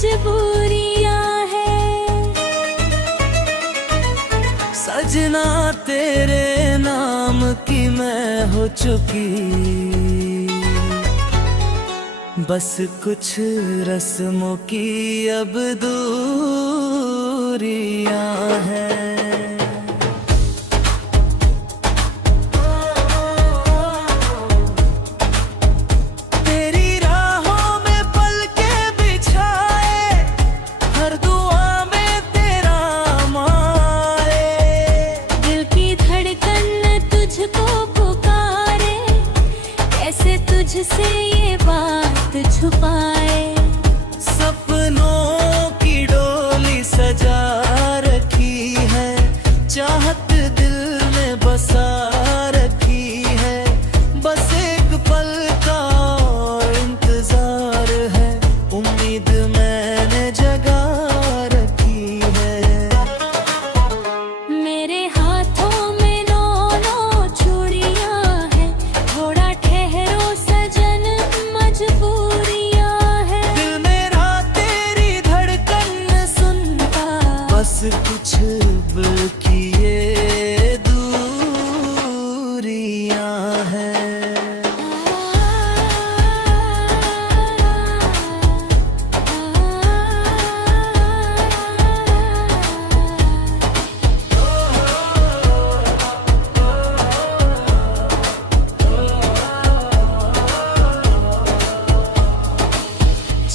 मजबूरियां हैं। सजना तेरे नाम की मैं हो चुकी, बस कुछ रस्मों की अब दूरियां हैं। तेरी राहों में पलके बिछाए, हर दुआ में तेरा माए। दिल की धड़कन तुझको पुकारे, कैसे तुझसे ये बात छुपाए। सपनों की डोली सजा रखी है, चाहत दिल में बसा रखी है। बस एक पल का इंतजार है, उम्मीद मैंने जगा रखी है। मेरे हाथों में 9 चूड़ियां हैं, थोड़ा ठहरो सजन मजबूरियां हैं। दिल मेरा तेरी धड़कन सुनता, बस कुछ की ये दूरियां हैं।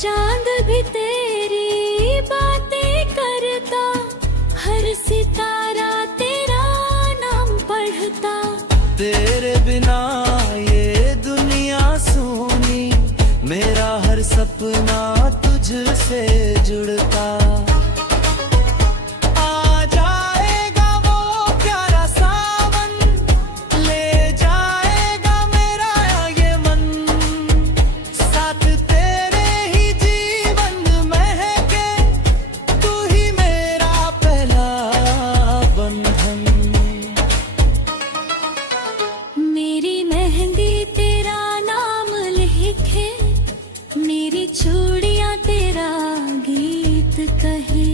चांद भी तेरी बातें करता, हर सितारा तेरा नाम पढ़ता। तेरे बिना ये दुनिया सूनी, मेरा हर सपना तुझसे जुड़ता। आ जाएगा वो प्यारा सावन, ले जाएगा मेरा ये मन। साथ तेरे ही जीवन महके, तू ही मेरा पहला बंधन। मेरी मेहंदी तेरा नाम लिखे, मेरी चूड़ियां तेरा गीत कहे।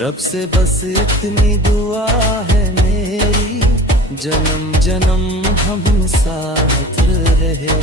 रब से बस इतनी दुआ है मेरी, जन्म जन्म हम साथ रहे।